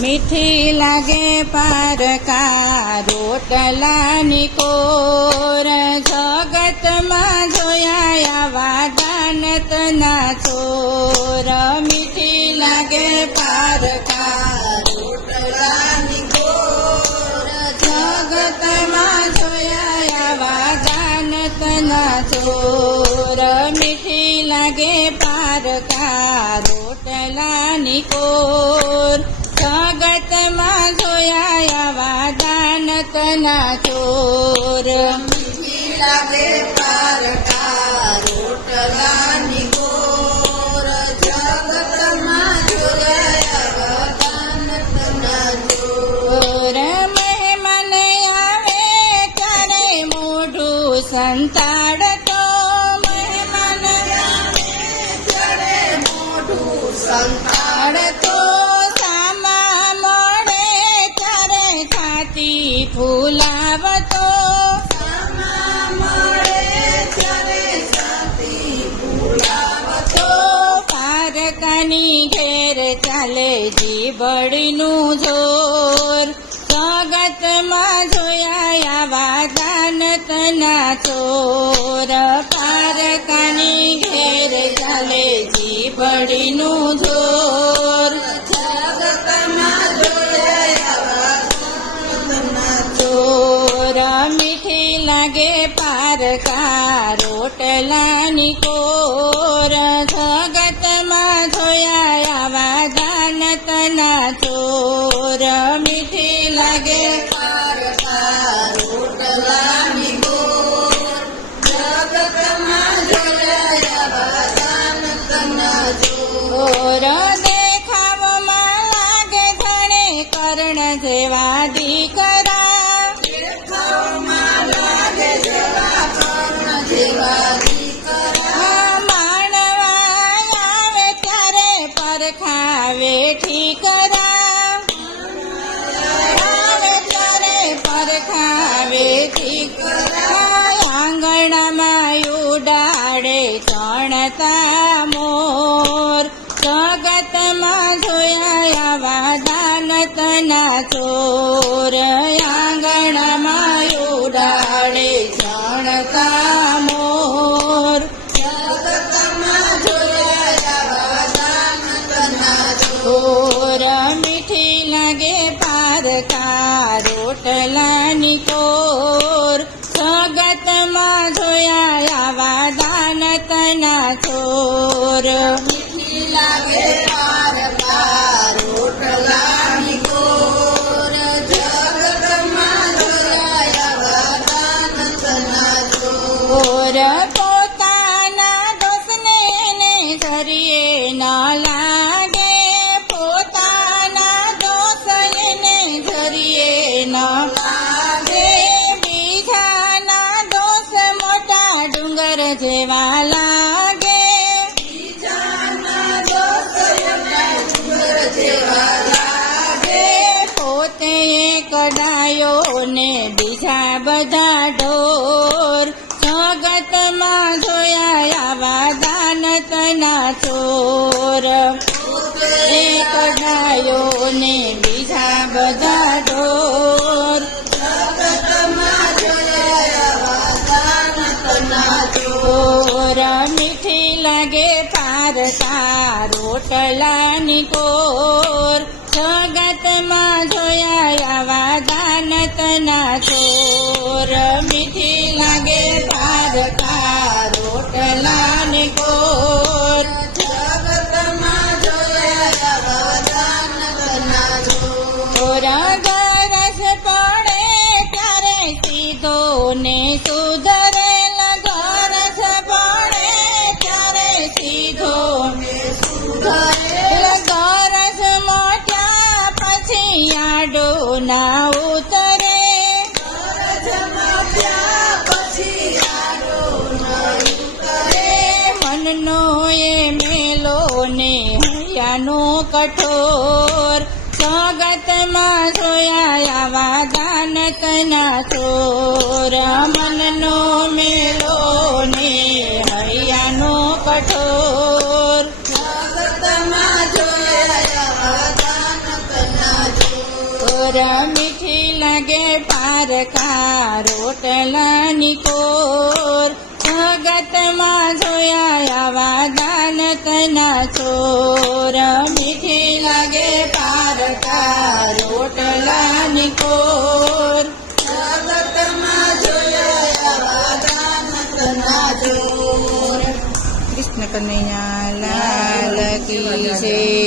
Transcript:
મીઠી લાગે પારકા રોટલાની કોર જગતમાં જોયા આવા દાનતના ચોર મીઠી લાગે પારકા રોટલાની કોર જગતમાં જોયા આવા દાનતના ચોર મીઠી લાગે પારકા રોટલાની કોર જગતમાં જોયા આવા દાનતના ચોર. મીઠી લાગે પારકા ફૂલાવતો. પારકાની ઘેર ચાલે જીબડીનું જોર. સ્વાગતમાં જોયા આવા દાનતના ચોર. પારકાની ઘેર ચાલે જીબડીનું જોર. લાગે પારકા રોટલાની કોર. જગતમાં જોયા આવા દાનતના ચોર. મીઠી લાગે પારકા રોટલાની દેખાવમાં લાગે ધણે કર્ણ જેવા દીકરા. ઠીકરા આવે ત્યારે પરખાવે ઠીકરા આંગણામાં ઉડાડે ચણતા મોર. જગતમાં જોયા આવા દાનતના ચોર. આંગણામાં ઉડાડે ચણતા ચોર મીઠી લાગે પારકા રોટલાની કોર. જગતમાં જોયા આવા દાનતના ચોર. મીઠી લાગે પારકા રોટલાની કોર. જગતમાં જોયા આવા દાનતના ચોર. જેવા લાગે. પોતે કડાયો ને બીજા બધા ઢોર. જગતમાં જોયા આવા દાનતના ચોર. પારકા રોટલાની કોર જગતમાં જોયા આવા જાનતના ચોર. મીઠી લાગે તારકા રોટલાની કોર જગતમાં જોયા આવા જાનતના ચોર. ગરસ પડે ત્યારે સીધો ને સુધરેલ ના ઉતરે. મનનો એ મેલો ને હૈયાનો કઠોર. સ્વાગતમાં જોયા આવા દાનતના સોર. મનનો મેલો ચોર મીઠી લાગે પારકા રોટલાની કોર જગતમાં જોયા આવા દાનતના ચોર મીઠી લાગે પારકા રોટલાની કોર જગતમાં જોયા આવા દાનતના ચોર કૃષ્ણ કનૈયા લાલ કી જય